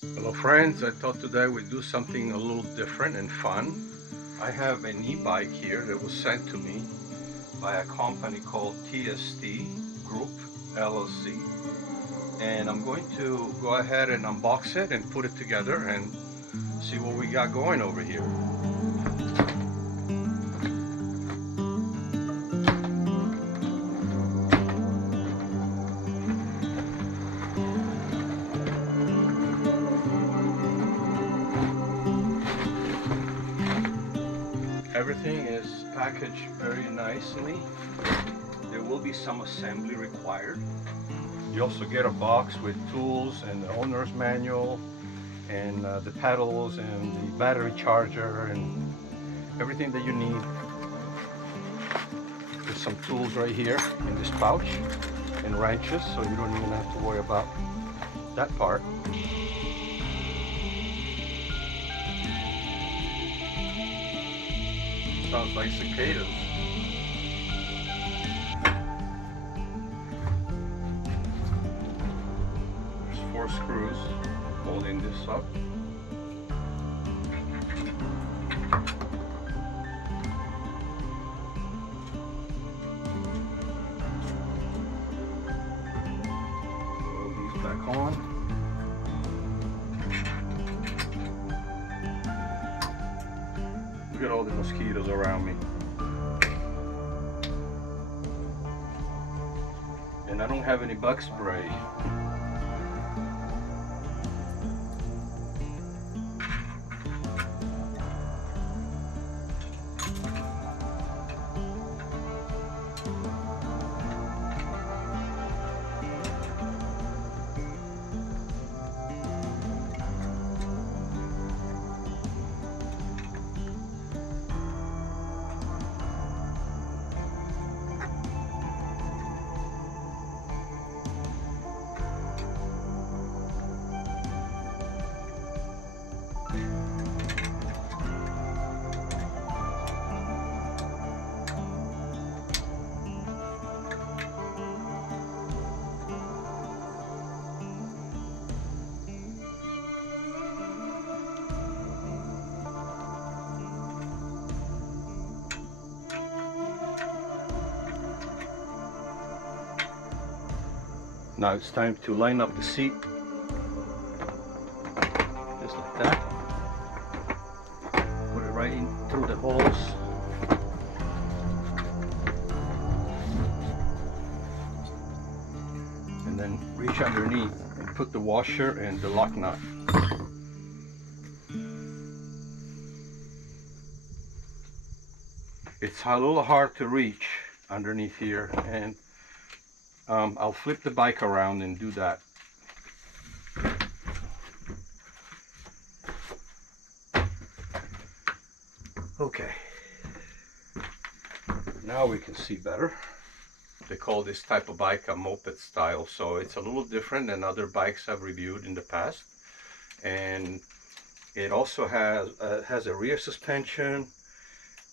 Hello friends, I thought today we'd do something a little different and fun. I have an e-bike here that was sent to me by a company called TST Group LLC, and I'm going to go ahead and unbox it and put it together and see what we got going over here. Everything is packaged very nicely. There will be some assembly required. You also get a box with tools and the owner's manual and the pedals and the battery charger and everything that you need. There's some tools right here in this pouch and wrenches, so you don't even have to worry about that part. Sounds like cicadas. There's 4 screws holding this up. Roll these back on. Look at all the mosquitoes around me. And I don't have any bug spray. Now it's time to line up the seat, just like that. Put it right in through the holes. And then reach underneath and put the washer and the lock nut. It's a little hard to reach underneath here, and I'll flip the bike around and do that. Okay, now we can see better. They call this type of bike a moped style, so it's a little different than other bikes I've reviewed in the past. And it also has a rear suspension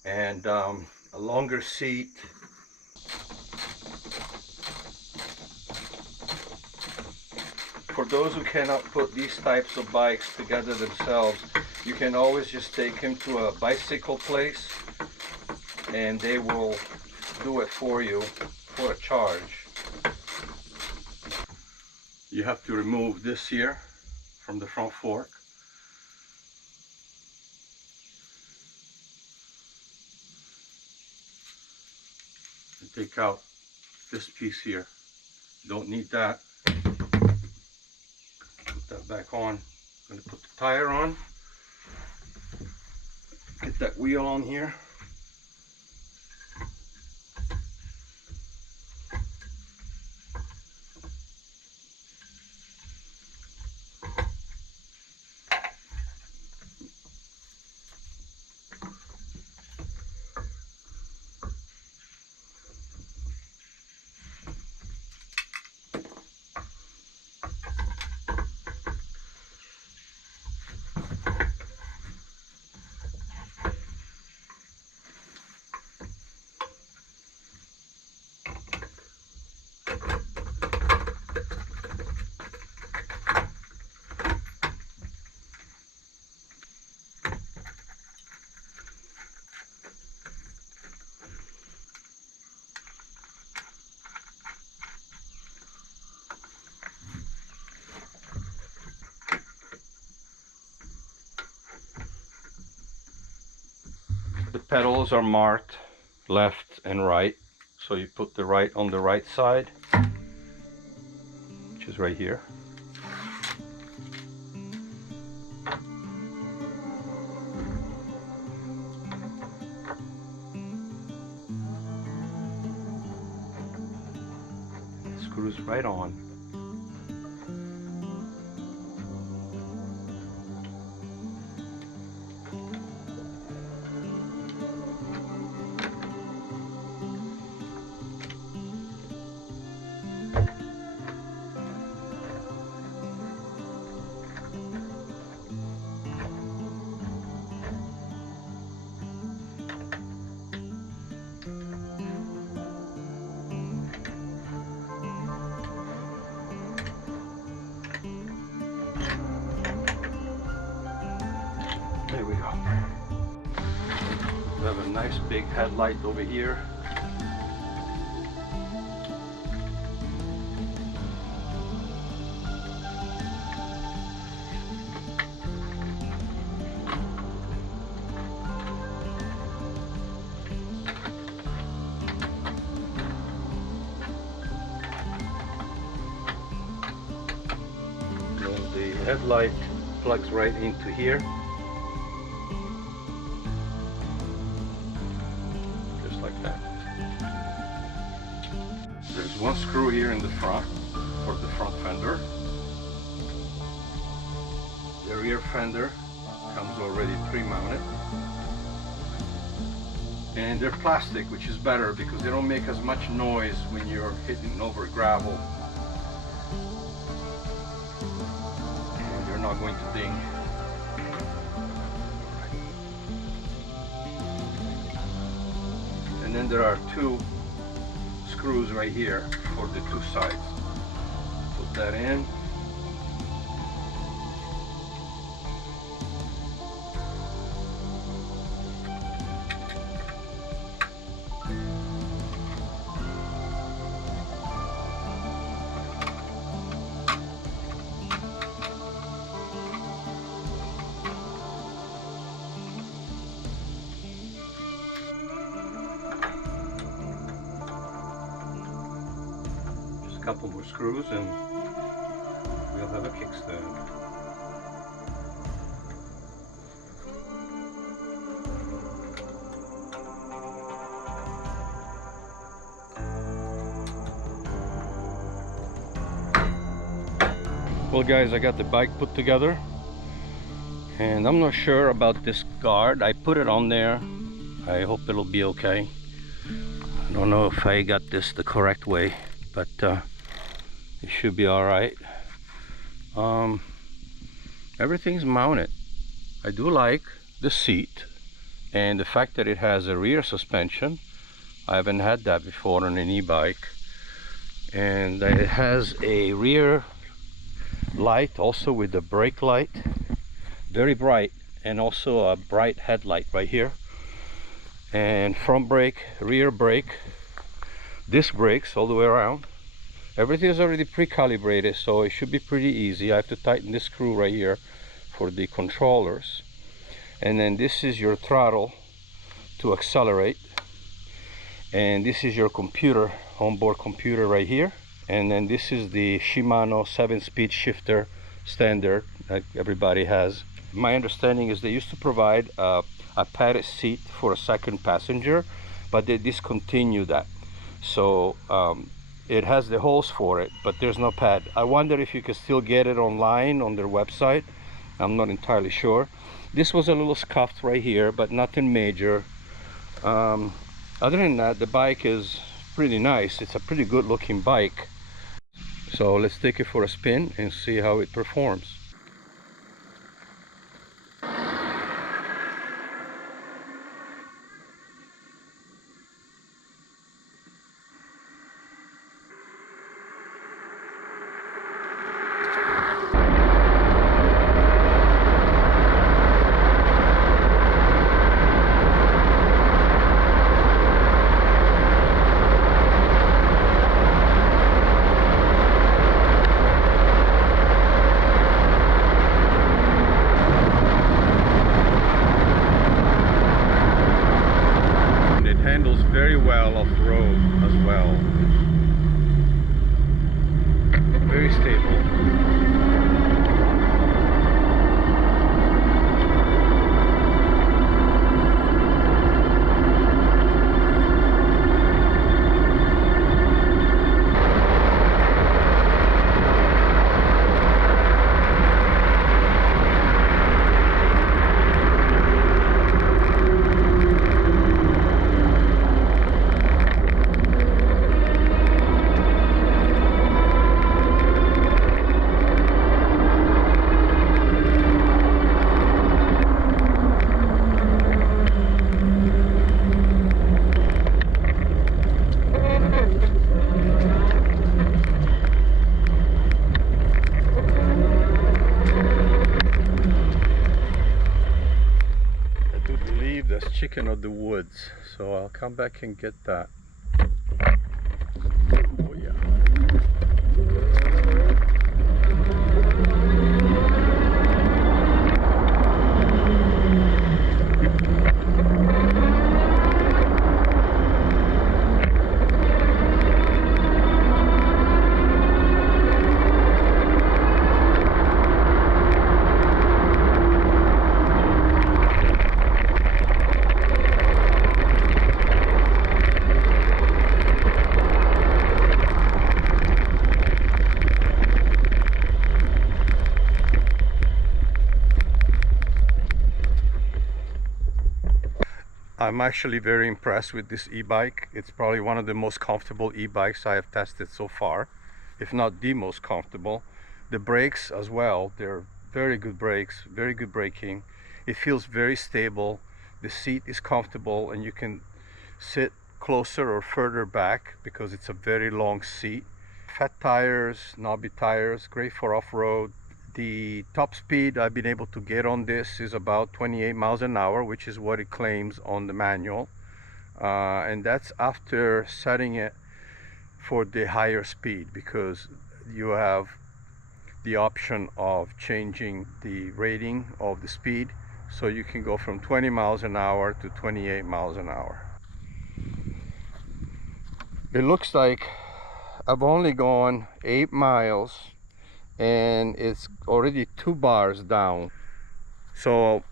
and a longer seat. For those who cannot put these types of bikes together themselves, you can always just take them to a bicycle place and they will do it for you for a charge. You have to remove this here from the front fork. And take out this piece here. Don't need that. Put that back on. I'm going to put the tire on. Get that wheel on here. pedals are marked left and right, so you put the right on the right side, which is right here. It screws right on. There we go. We have a nice big headlight over here. And the headlight plugs right into here. Like that. There's one screw here in the front for the front fender. The rear fender comes already pre-mounted, and they're plastic, which is better because they don't make as much noise when you're hitting over gravel, and they're not going to ding. And then there are two screws right here for the two sides. Put that in. Couple more screws and we'll have a kickstand. Well guys, I got the bike put together and I'm not sure about this guard. I put it on there. I hope it'll be okay. I don't know if I got this the correct way, but it should be all right. Everything's mounted. I do like the seat and the fact that it has a rear suspension. I haven't had that before on an e-bike. And it has a rear light also with the brake light, very bright, and also a bright headlight right here. And front brake, rear brake, disc brakes all the way around. Everything is already pre-calibrated, so it should be pretty easy. I have to tighten this screw right here for the controllers. And then this is your throttle to accelerate. And this is your computer, onboard computer right here. And then this is the Shimano 7-speed shifter standard that everybody has. My understanding is they used to provide a padded seat for a second passenger, but they discontinued that. So it has the holes for it, but there's no pad. I wonder if you can still get it online on their website. I'm not entirely sure. This was a little scuffed right here, but nothing major. Other than that, the bike is pretty nice. It's a pretty good looking bike. So let's take it for a spin and see how it performs. chicken of the woods, so I'll come back and get that. Oh yeah. I'm actually very impressed with this e-bike. It's probably one of the most comfortable e-bikes I have tested so far, if not the most comfortable. The brakes as well, they're very good brakes, very good braking. It feels very stable. The seat is comfortable and you can sit closer or further back because it's a very long seat. Fat tires, knobby tires, great for off-road. The top speed I've been able to get on this is about 28 miles an hour, which is what it claims on the manual. And that's after setting it for the higher speed, because you have the option of changing the rating of the speed. So you can go from 20 miles an hour to 28 miles an hour. It looks like I've only gone 8 miles and it's already 2 bars down, so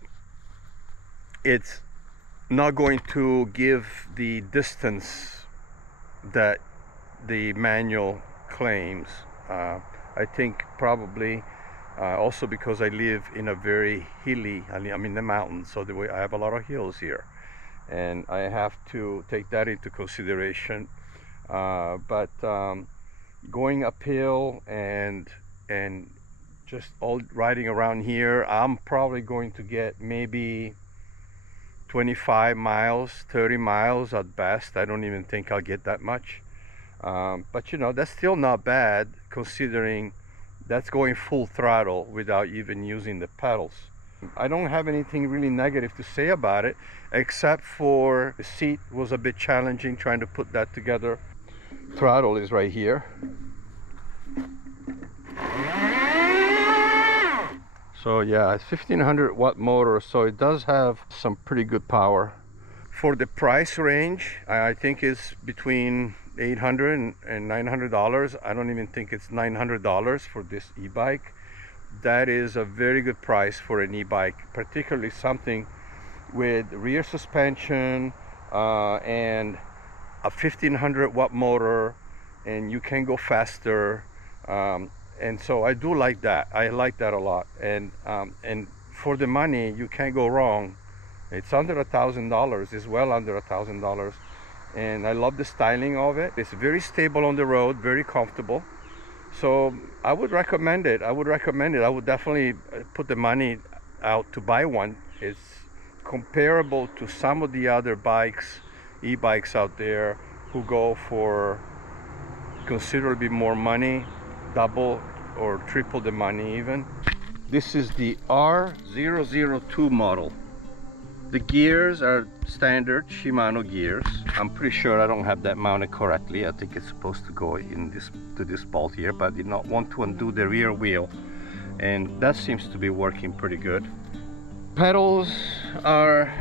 it's not going to give the distance that the manual claims. I think probably also because I live in a very hilly, I'm in the mountains, so I have a lot of hills here and I have to take that into consideration. But going uphill and just all riding around here, I'm probably going to get maybe 25 miles, 30 miles at best. I don't even think I'll get that much. But you know, that's still not bad considering that's going full throttle without even using the pedals. I don't have anything really negative to say about it, except for the seat was a bit challenging trying to put that together. Throttle is right here. So yeah, it's 1500 watt motor, so it does have some pretty good power. For the price range, I think it's between $800 and $900. I don't even think it's $900 for this e-bike. That is a very good price for an e-bike, particularly something with rear suspension and a 1500 watt motor, and you can go faster. And so I do like that. I like that a lot. And for the money, you can't go wrong. It's under $1,000. It's well under $1,000. And I love the styling of it. It's very stable on the road, very comfortable. So I would recommend it. I would recommend it. I would definitely put the money out to buy one. It's comparable to some of the other bikes, e-bikes out there, who go for considerably more money, double or triple the money even. This is the R002 model. The gears are standard Shimano gears. I'm pretty sure I don't have that mounted correctly. I think it's supposed to go in this to this bolt here, but I did not want to undo the rear wheel, and that seems to be working pretty good. Pedals are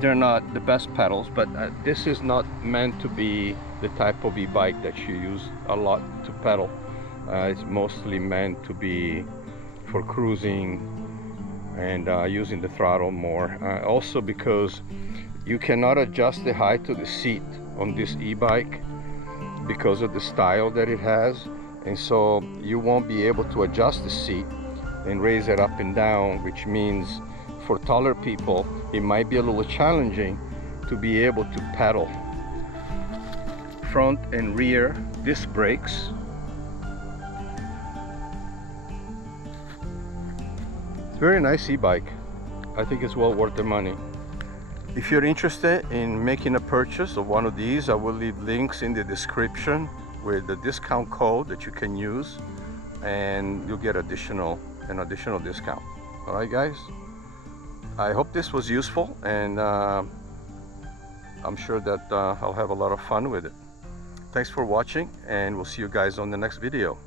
they're not the best pedals, but this is not meant to be the type of e-bike that you use a lot to pedal. It's mostly meant to be for cruising and using the throttle more. Also because you cannot adjust the height of the seat on this e-bike because of the style that it has, and so you won't be able to adjust the seat and raise it up and down, which means for taller people it might be a little challenging to be able to pedal. Front and rear disc brakes. It's a very nice e-bike. I think it's well worth the money. If you're interested in making a purchase of one of these, I will leave links in the description with the discount code that you can use, and you'll get an additional discount. All right, guys? I hope this was useful, and I'm sure that I'll have a lot of fun with it. Thanks for watching, and we'll see you guys on the next video.